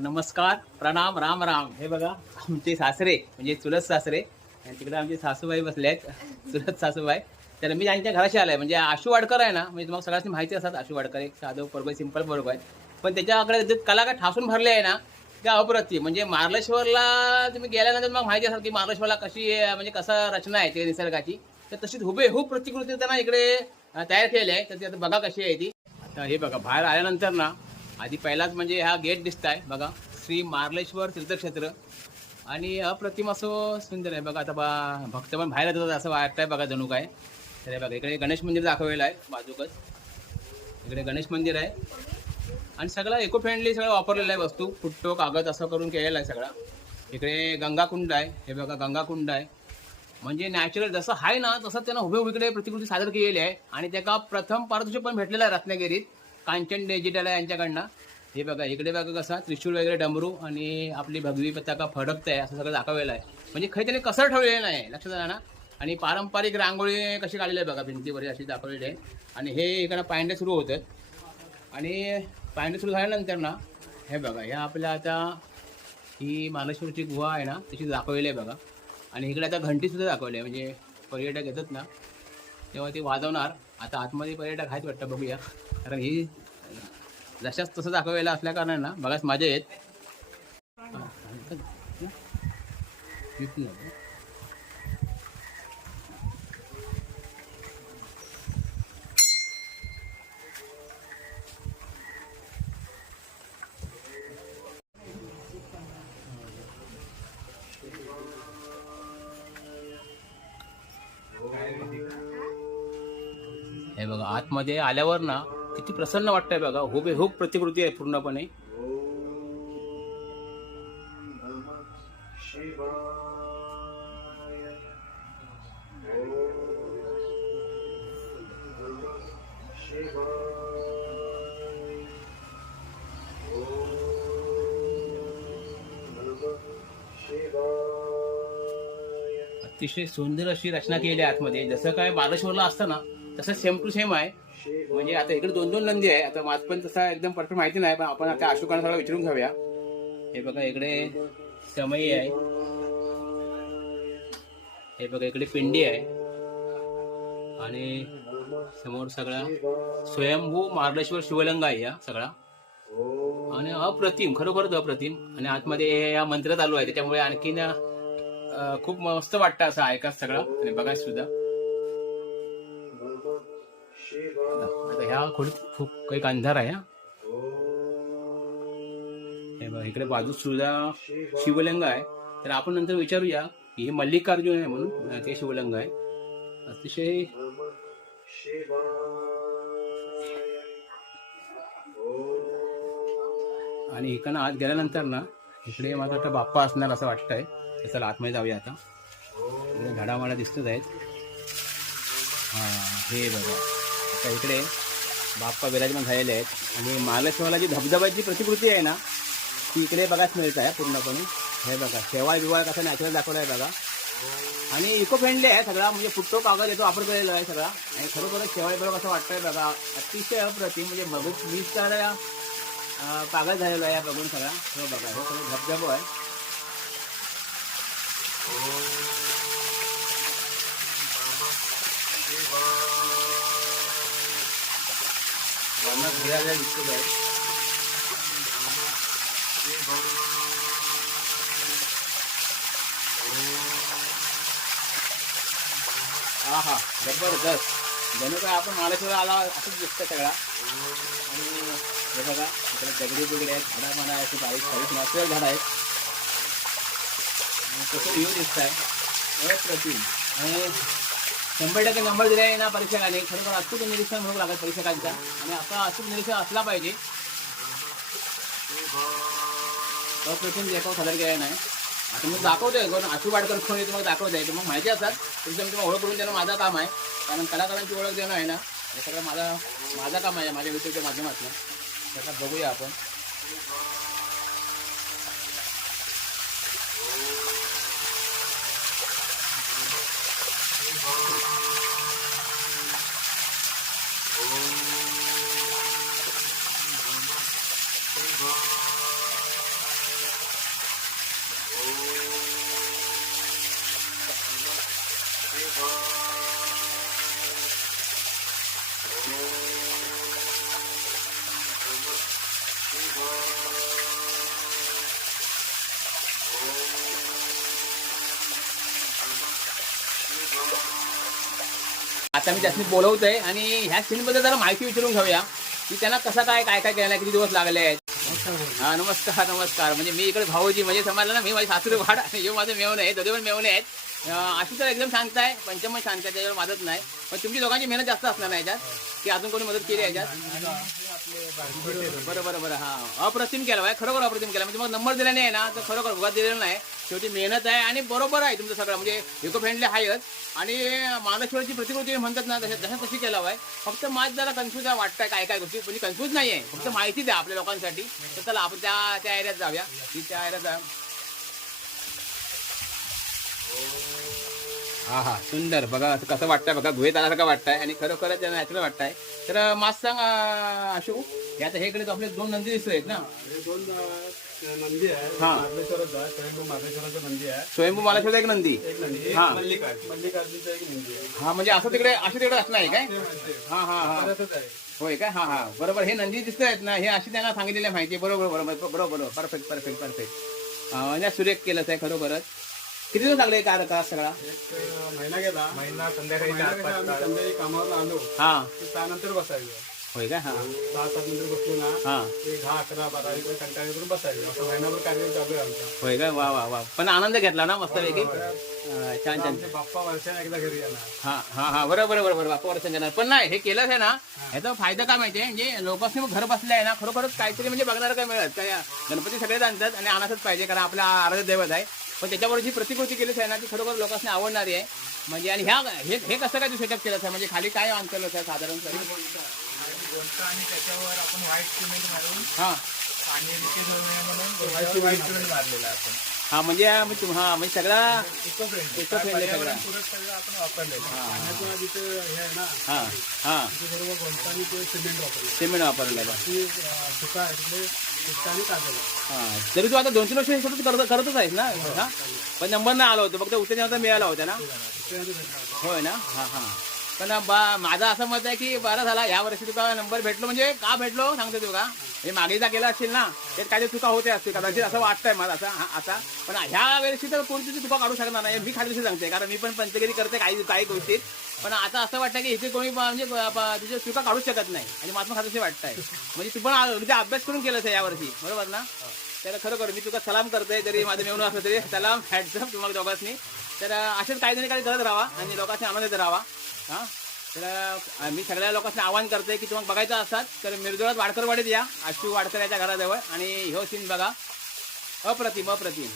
नमस्कार प्रणाम राम राम. हे बघा आमचे सासरे म्हणजे चुलत सासरे. आणि तिकडे आमचे सासूबाई बसले आहेत. चुलत सासूबाई. तर मी त्यांच्या घराशी आलाय. म्हणजे आशू वाडकर आहे ना म्हणजे तुम्हाला सगळ्यांनी माहिती असतात आशू वाडकर एक साधं पोरग सिंपल बरोबर आहे पण त्याच्याकडे जे कलाकार ठासून भरले आहे ना त्या अप्रतिम. म्हणजे मार्लेश्वरला तुम्ही गेल्यानंतर मग माहिती असाल की मार्लेश्वरला कशी म्हणजे कसं रचना आहे ते निसर्गाची. तर तशीच हुबेहूब प्रतिकृती त्यांना इकडे तयार केली आहे. तर ती आता बघा कशी आहे ती. आता हे बघा बाहेर आल्यानंतर ना आधी पहिलाच म्हणजे हा गेट दिसत आहे बघा. श्री मार्लेश्वर तीर्थक्षेत्र. आणि अप्रतिम असं सुंदर आहे. बघा आता बा भक्त पण बाहेर येतात असं वाटतंय बघा जणू काय. तर हे बघा इकडे गणेश मंदिर दाखवलेलं आहे बाजूकच. इकडे गणेश मंदिर आहे. आणि सगळं इको फ्रेंडली सगळं वापरलेलं आहे वस्तू. फुट्टो कागद असं करून केलेलं आहे सगळा. इकडे गंगाकुंड आहे. हे बघा गंगाकुंड आहे. म्हणजे नॅचरल जसं आहे ना तसं त्यांना उभे उभीकडे प्रतिकृती सादर केलेली आहे. आणि त्याका प्रथम पारितोषिक पण भेटलेलं आहे रत्नागिरीत. कांचन डिजिटल आहे यांच्याकडनं. हे बघा इकडे बघा कसा त्रिशूळ वगैरे डमरू आणि आपली भगवी पताका फडकत आहे असं सगळं दाखवलेलं आहे. म्हणजे काही त्याने कसर ठेवलेलं नाही लक्षात आलं ना? आणि पारंपरिक रांगोळी कशी काढलेली आहे बघा भिंतीवर अशी दाखवलेली आहे. आणि हे इकडं पायंडे सुरू होतं आणि पायंडे सुरू झाल्यानंतर ना हे बघा ह्या आपल्या आता ही मालेश्वरची गुहा आहे ना तशी दाखवलेली आहे बघा. आणि इकडे आता घंटीसुद्धा दाखवली आहे म्हणजे पर्यटक येतात ना तेव्हा ते वाजवणार. आता आतमध्ये पर्यटक आहेत वाटतं बघूया. कारण ही जशाच तसं दाखवलेलं असल्या कारणाने ना बघाच माझे आहेत हे बघा आतमध्ये आल्यावर ना किती प्रसन्न वाटतंय बघा. हुबेहूब प्रतिकृती आहे पूर्णपणे. अतिशय सुंदर अशी रचना केली आहे आतमध्ये. जसं काय बालेश्वरला असतं ना तसं सेम टू सेम आहे. म्हणजे आता इकडे दोन दोन नंदी आहे. आता माझ पण तसा एकदम परफेक्ट माहिती नाही पण आपण आता अशोकांना सगळं विचारून घेऊया. हे बघा इकडे समई आहे. हे बघा इकडे पिंडी आहे. आणि समोर सगळा स्वयंभू मार्लेश्वर शिवलिंग आहे या सगळा. आणि अप्रतिम खरोखरच अप्रतिम. आणि आतमध्ये या मंत्र चालू आहे त्याच्यामुळे आणखीन खूप मस्त वाटतं असं ऐका सगळं. आणि बघा सुद्धा. ह्या खोलीत खूप काही अंधार आहे हा. हे बघा इकडे बाजू सुद्धा शिवलिंग आहे. तर आपण नंतर विचारूया की हे मल्लिकार्जुन आहे म्हणून ते शिवलिंग आहे. अतिशय आणि इकडनं आत गेल्यानंतर ना इकडे मला आता बाप्पा असणार असं वाटतंय. त्याचा आतमध्ये जाऊया आता. झाडामाडा दिसतच आहेत. हा हे बघा. आता इकडे बाप्पा विराजमान झालेले आहेत. आणि महालक्ष्मीला जी धबधब्याची प्रतिकृती आहे ना ती इकडे बघाच मिळत आहे पूर्णपणे. हे बघा शेवाळ बिवाळ कसं नॅचरल दाखवलं आहे बघा. आणि इको फ्रेंडली आहे सगळा म्हणजे फुटतो कागद येतो वापर केलेला आहे सगळा. आणि खरोखरच शेवाळ बिवाळ कसं वाटतंय बघा अतिशय अप्रतिम म्हणजे बघू वीस तर कागद झालेला आहे बघून सगळा. हो बघा हे सगळं धबधबो आहे. वरनं फिरायला दिसत आहे. हा हा जबरदस्त. जणू काय आपण महाराष्ट्राला आला असंच दिसतं सगळा. आणि हे बघा इकडे दगडी बिगडे आहेत झाडा म्हणा अशी बारीक बारीक नॅचरल झाडं आहेत. कसं व्ह्यू दिसत आहे अप्रतिम. आणि शंभर टक्के नंबर दिले आहे ना खरं खरोखर अचूक निरीक्षण होऊ लागत परीक्षकांचा आणि असा अचूक निरीक्षण असला पाहिजे. अप्रतिम देखाव सादर केला नाही. आता मी दाखवतोय. कोण आशू वाडकर कोण तुम्हाला दाखवतोय. तर मग माहिती असतात. तुमच्या तुम्ही तुम्हाला ओळख करून देणं माझं काम आहे. कारण कलाकारांची ओळख देणं आहे ना हे सगळं माझा माझं काम आहे माझ्या युट्यूबच्या माध्यमातून. त्याचा बघूया आपण. Oh, आता मी त्यासनी बोलवतोय आणि ह्या सीनबद्दल जरा माहिती विचारून घेऊया की त्यांना कसा काय काय काय केलं किती दिवस लागले आहेत? हा नमस्कार नमस्कार. म्हणजे मी इकडे भाऊजी म्हणजे समजलं ना मी माझे सासरे आणि हे माझे मेवणे आहेत दोघे पण मेवणे आहेत. अशी तर एकदम शांत आहे. पंचम शांत आहे त्याच्यावर मदत नाही. पण तुमची दोघांची मेहनत जास्त असणार नाही याच्यात की अजून कोणी मदत केली याच्यात. बरं बरं बरं हा. अप्रतिम केला आहे खरोखर अप्रतिम केला. म्हणजे मग नंबर दिला नाही ना तर खरोखर उगाच दिलेला नाही. शेवटी मेहनत आहे आणि बरोबर आहे तुमचं सगळं. म्हणजे इको फ्रेंडली आहेच. आणि महाराष्ट्राची प्रतिकृती म्हणतात ना तशा जसं तशी केला आहे फक्त माझ जरा कन्फ्यूज वाटतंय काय काय गोष्टी. म्हणजे कन्फ्यूज नाही आहे फक्त माहिती द्या आपल्या लोकांसाठी. तर चला आपण त्या त्या एरियात जाऊया. की त्या एरियात जा हा हा. सुंदर. बघा असं कसं वाटतंय बघा गुहेत आल्यासारखं वाटतंय आणि खरोखरच नॅचरल वाटतंय. तर मास सांग अं, आशू. हे आता हे इकडे आपले दोन नंदी दिसत आहेत ना? हे दोन अं, नंदी आहे. हा. स्वयंभू मार्लेश्वराचा नंदी आहे. स्वयंभू मालाशिवाय एक नंदी. एक नंदी. एक हा. मल्लिकार्जुन. मल्लिकार्जुनचा एक नंदी आहे. हा म्हणजे असं तिकडे असं तिकडे असणार आहे काय? ते. हा हा हा. आहे. होय काय हा हा. बरोबर. हे नंदी दिसत आहेत ना हे अशी त्यांना सांगितलेली माहिती. आहे. बरोबर बरोबर बरोबर. बरोबर परफेक्ट परफेक्ट परफेक्ट म्हणजे सुरेख केलंच आहे खरोखरच. किती दिवस लागले का का सगळा? एक महिना गेला. महिना संध्याकाळी आम्ही संध्याकाळी कामावर आलो. हा. की त्यानंतर बसायचं. होय काय हा. सात नंतर बसलो ना हा. ते दहा अकरा बारा एक कंटाळी करून बसायचं. असं महिनाभर कार्यक्रम चालू आहे आमचा. होय काय वा वा वा. पण आनंद घेतला ना मस्तपैकी? हो, हा, छान छान. आमचे बाप्पा वर्षाने एकदा घरी येणार. हा हा हा. बरोबर बरोबर. बरोबर बापा वर्षण घेणार. पण नाही हे केलंच आहे ना ह्याचा फायदा काय माहितीये म्हणजे लोकांनी मग घर बसले आहे ना खरोखरच काहीतरी म्हणजे बघणार काय मिळत. काय गणपती सगळेच आणतात आणि आणायचंच पाहिजे कारण आपला आराध्य दैवत आहे. पण त्याच्यावर जी प्रतिकृती केलीच आहे ना ती खरोखर लोकांनी आवडणारी आहे. म्हणजे आणि ह्या हे हे कसं काय तू सेटअप केलं आहे म्हणजे खाली काय अंतर आहे साधारण तरी? आणि त्याच्यावर आपण व्हाईट सिमेंट मारून हा. पाणी लिकेज होऊ नये म्हणून व्हाईट सिमेंट मारलेलं आहे आपण हा म्हणजे हा म्हणजे सगळा इको फ्रेंडली Eco friendly सगळं. आपण वापरलेलं आहे. पाण्याचं जिथे हे आहे ना हा. हा. सर्व ते सिमेंट वापरलं सिमेंट वापरलेलं. सुका तिकडे हा तरी तू आता दोन तीन वर्ष हे सतत करत करतच आहेस ना हा? पण नंबर नाही आला होता फक्त उत्तेजनाचा मिळाला होता ना? होय ना? हा हा. पण बा माझं असं मत आहे की बरं झाला या वर्षी तुका नंबर भेटलो म्हणजे का भेटलो सांगतो तुका. हे मागेचा गेला असतील ना ते काही चुका होते असतील कदाचित असं वाटतंय मला असं हा आता पण ह्या वर्षी तर कोणती चुका काढू शकणार नाही मी खाली सांगते कारण मी पण पंचगिरी करते काही काही गोष्टीत. पण आता असं वाटतं की इथे कोणी म्हणजे ब- तुझ्या चुका काढूच शकत नाही आणि महात्मा खात्याशी वाटतंय. म्हणजे तू पण अगदी अभ्यास करून केलंस या वर्षी बरोबर ना? त्याला खरोखर मी तुका सलाम करतोय जरी माझं मेवणं असलं तरी. सलाम हॅडसअप तुम्हाला दोघांनी तर असेच काही जणी काही करत राहा आणि लोकांनी आनंद राहा हा? तर मी सगळ्या लोकांना आवाहन करते की तुम्हाला बघायचं असतात तर मिरजोळात वाडकरवाडीत या आशू वाडकर याच्या घराजवळ. आणि ह्यो सीन बघा. अप्रतिम अप्रतिम.